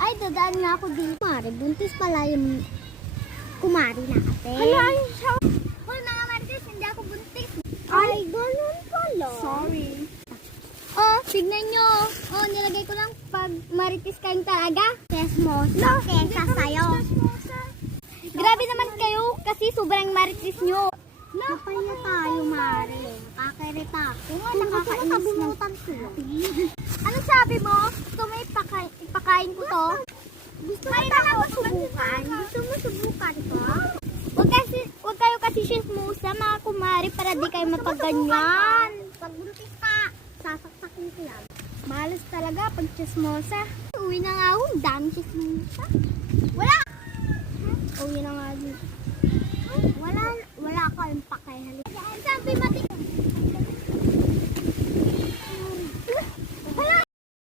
Ay, dadaan nga ako dito. Kumari, buntis pala yung kumari natin. Hala, ay siya. Hoy, mga marites, hindi ako buntis. Ay, ganun pala. Sorry. Oh, tignan nyo. Oh, nilagay ko lang pag marites kayong talaga. Chismosa kesa sa'yo. Grabe naman kayo kasi sobrang marites nyo. Napaya tayo, Mari. Nakakirita ako. Nga, nakakainis ng Ano sabi mo? Gusto mo ipakain ko to? Gusto mo talaga subukan? Gusto mo subukan ko? Huwag kayo kasi chismosa, mga kumari, para di kayo mapaganyan. Pag buntis ka, sasaksakin ko yan. Malas talaga pag chismosa. Uwi na nga ako, ang dami chismosa. Wala! Uwi na nga dito. Wala kayong pakihalip. Sabi mo